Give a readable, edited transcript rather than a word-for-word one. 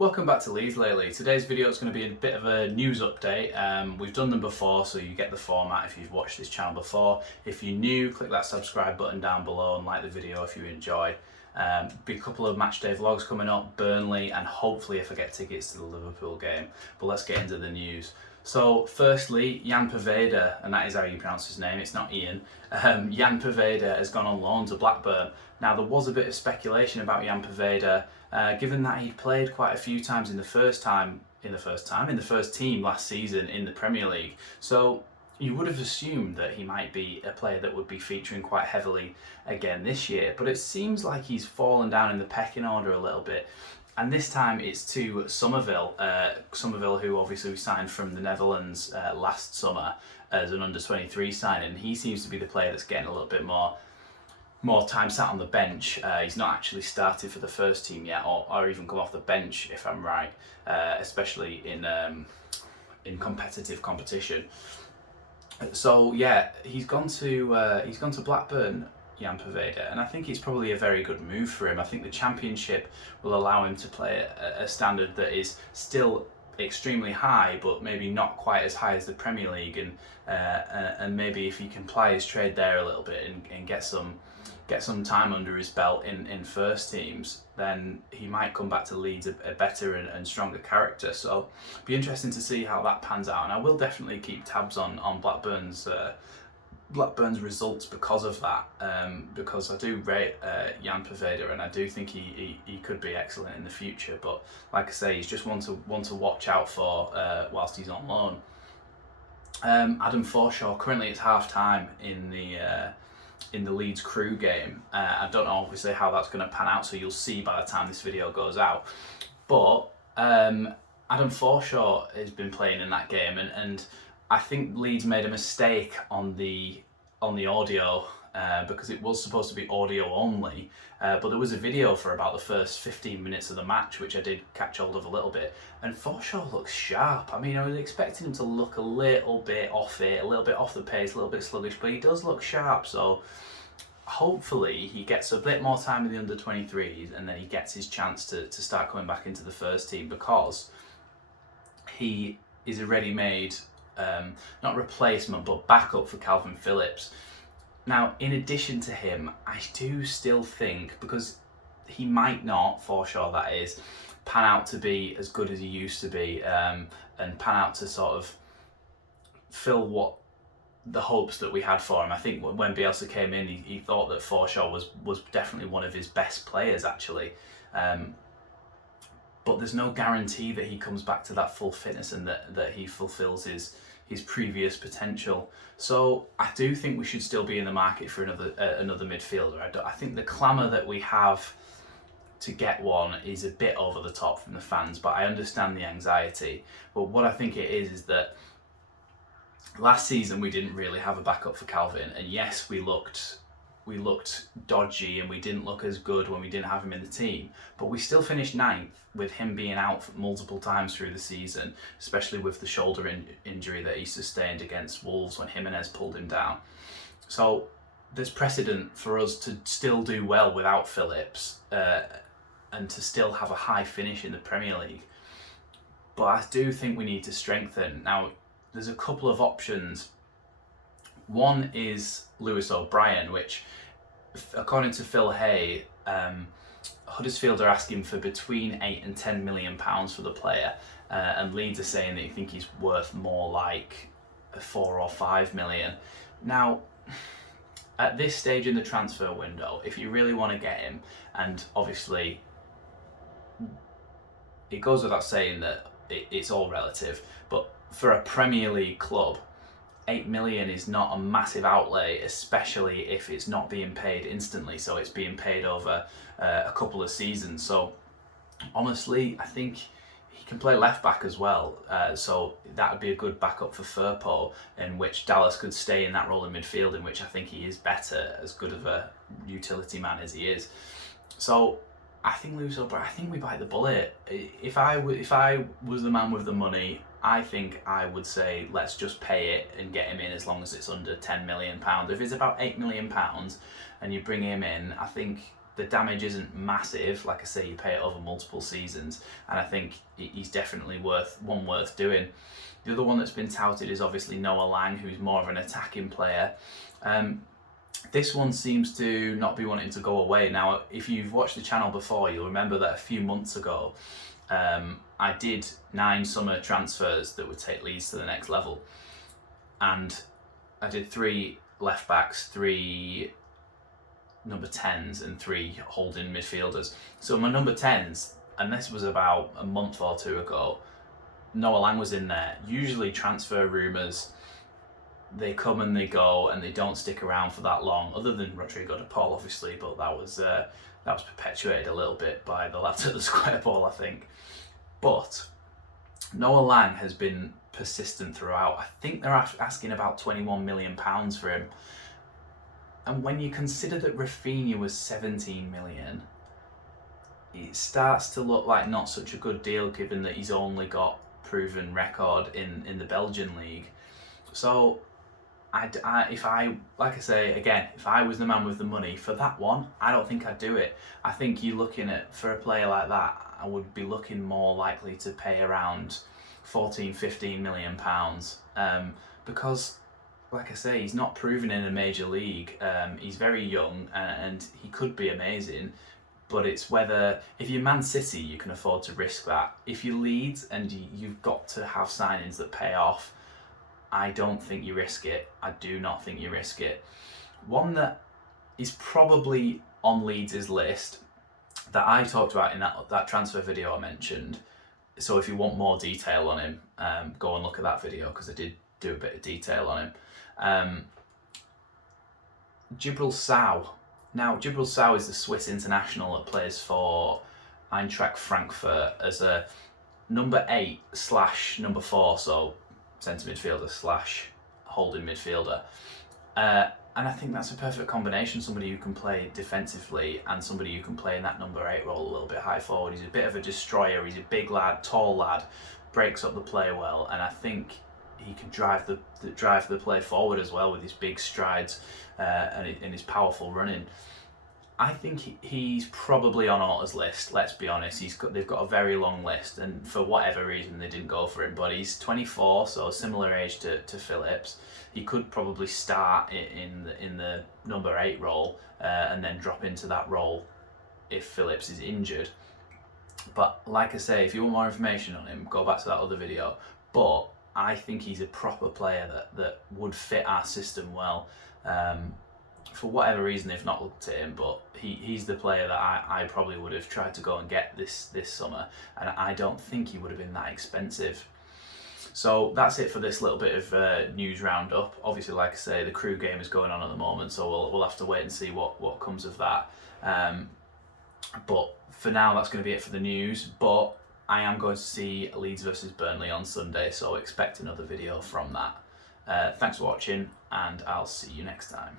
Welcome back to Leeds Lately. Today's video is going to be a bit of a news update. We've done them before, so you get the format if you've watched this channel before. If you're new, click that subscribe button down below and like the video if you enjoy. Be a couple of matchday vlogs coming up, Burnley, and hopefully if I get tickets to the Liverpool game. But let's get into the news. So firstly, Jan Poveda, and that is how you pronounce his name, it's not Ian. Jan Poveda has gone on loan to Blackburn. Now there was a bit of speculation about Jan Poveda, given that he played quite a few times in the first team last season in the Premier League. So you would have assumed that he might be a player that would be featuring quite heavily again this year, but it seems like he's fallen down in the pecking order a little bit. And this time it's to Somerville, who obviously we signed from the Netherlands last summer as an under-23 signing. He seems to be the player that's getting a little bit more time sat on the bench. He's not actually started for the first team yet, or even come off the bench, if I'm right, especially in competitive competition. So yeah, he's gone to Blackburn, Jan Poveda, and I think it's probably a very good move for him. I think the Championship will allow him to play a standard that is still extremely high, but maybe not quite as high as the Premier League, and maybe if he can ply his trade there a little bit and get some time under his belt in first teams, then he might come back to Leeds a better and stronger character. So be interesting to see how that pans out, and I will definitely keep tabs on Blackburn's results because of that, because I do rate Jan Poveda, and I do think he could be excellent in the future. But like I say, he's just one to watch out for whilst he's on loan. Adam Forshaw, currently it's half time in the Leeds Crew game. I don't know obviously how that's going to pan out, so you'll see by the time this video goes out. But Adam Forshaw has been playing in that game, and I think Leeds made a mistake on the audio, because it was supposed to be audio only, but there was a video for about the first 15 minutes of the match, which I did catch hold of a little bit, and Forshaw looks sharp. I mean, I was expecting him to look a little bit off it, a little bit off the pace, a little bit sluggish, but he does look sharp. So hopefully he gets a bit more time in the under-23s, and then he gets his chance to start coming back into the first team, because he is a ready-made not replacement, but backup for Calvin Phillips. Now, in addition to him, I do still think, because he might not, Forshaw that is, pan out to be as good as he used to be, and pan out to sort of fill what the hopes that we had for him. I think when Bielsa came in, he thought that Forshaw was definitely one of his best players, actually. But there's no guarantee that he comes back to that full fitness and that he fulfills his previous potential. So I do think we should still be in the market for another midfielder. I think the clamour that we have to get one is a bit over the top from the fans, but I understand the anxiety. But what I think it is that last season we didn't really have a backup for Calvin, and yes, we looked dodgy and we didn't look as good when we didn't have him in the team, but we still finished 9th with him being out multiple times through the season, especially with the shoulder injury that he sustained against Wolves when Jimenez pulled him down. So there's precedent for us to still do well without Phillips, and to still have a high finish in the Premier League. But I do think we need to strengthen. Now, there's a couple of options. One is Lewis O'Brien, which, according to Phil Hay, Huddersfield are asking for between £8 and £10 million for the player, and Leeds are saying that you think he's worth more like £4 or £5 million. Now, at this stage in the transfer window, if you really want to get him, and obviously it goes without saying that it's all relative, but for a Premier League club, £8 million is not a massive outlay, especially if it's not being paid instantly. So it's being paid over a couple of seasons. So honestly, I think he can play left back as well. So that would be a good backup for Firpo, in which Dallas could stay in that role in midfield, in which I think he is better, as good of a utility man as he is. So I think Lewis O'Brien, I think we bite the bullet. If I was the man with the money, I think I would say let's just pay it and get him in, as long as it's under £10 million. If it's about £8 million and you bring him in, I think the damage isn't massive. Like I say, you pay it over multiple seasons, and I think he's definitely worth doing. The other one that's been touted is obviously Noah Lang, who's more of an attacking player. This one seems to not be wanting to go away. Now, if you've watched the channel before, you'll remember that a few months ago, I did 9 summer transfers that would take Leeds to the next level. And I did 3 left backs, 3 number 10s and 3 holding midfielders. So my number 10s, and this was about a month or 2 ago, Noah Lang was in there. Usually transfer rumours, they come and they go and they don't stick around for that long, other than Rodrigo de Paul obviously, but that was perpetuated a little bit by the lads at the square ball, I think. But Noah Lang has been persistent throughout. I think they're asking about £21 million for him. And when you consider that Rafinha was 17 million, it starts to look like not such a good deal, given that he's only got proven record in the Belgian league. So if I was the man with the money for that one, I don't think I'd do it. I think you're looking at, for a player like that, I would be looking more likely to pay around 14-15 million pounds, because like I say, he's not proven in a major league. He's very young and he could be amazing, but it's whether, if you're Man City, you can afford to risk that. If you're Leeds and you've got to have signings that pay off, I don't think you risk it. I do not think you risk it. One that is probably on Leeds' list that I talked about in that transfer video I mentioned. So if you want more detail on him, go and look at that video, because I did do a bit of detail on him. Gibral Sae. Now, Gibral Sae is the Swiss international that plays for Eintracht Frankfurt as a number 8 / number 4, so centre midfielder / holding midfielder. And I think that's a perfect combination, somebody who can play defensively and somebody who can play in that number 8 role a little bit high forward. He's a bit of a destroyer, he's a big lad, tall lad, breaks up the play well, and I think he can drive the play forward as well with his big strides and his powerful running. I think he's probably on Orta's list, let's be honest. They've got a very long list, and for whatever reason they didn't go for him, but he's 24, so similar age to Phillips. He could probably start in the number 8 role and then drop into that role if Phillips is injured. But like I say, if you want more information on him, go back to that other video. But I think he's a proper player that would fit our system well. For whatever reason, they've not looked at him, but he's the player that I probably would have tried to go and get this summer, and I don't think he would have been that expensive. So that's it for this little bit of news roundup. Obviously, like I say, the Crew game is going on at the moment, so we'll have to wait and see what comes of that. But for now, that's going to be it for the news. But I am going to see Leeds versus Burnley on Sunday, so expect another video from that. Thanks for watching, and I'll see you next time.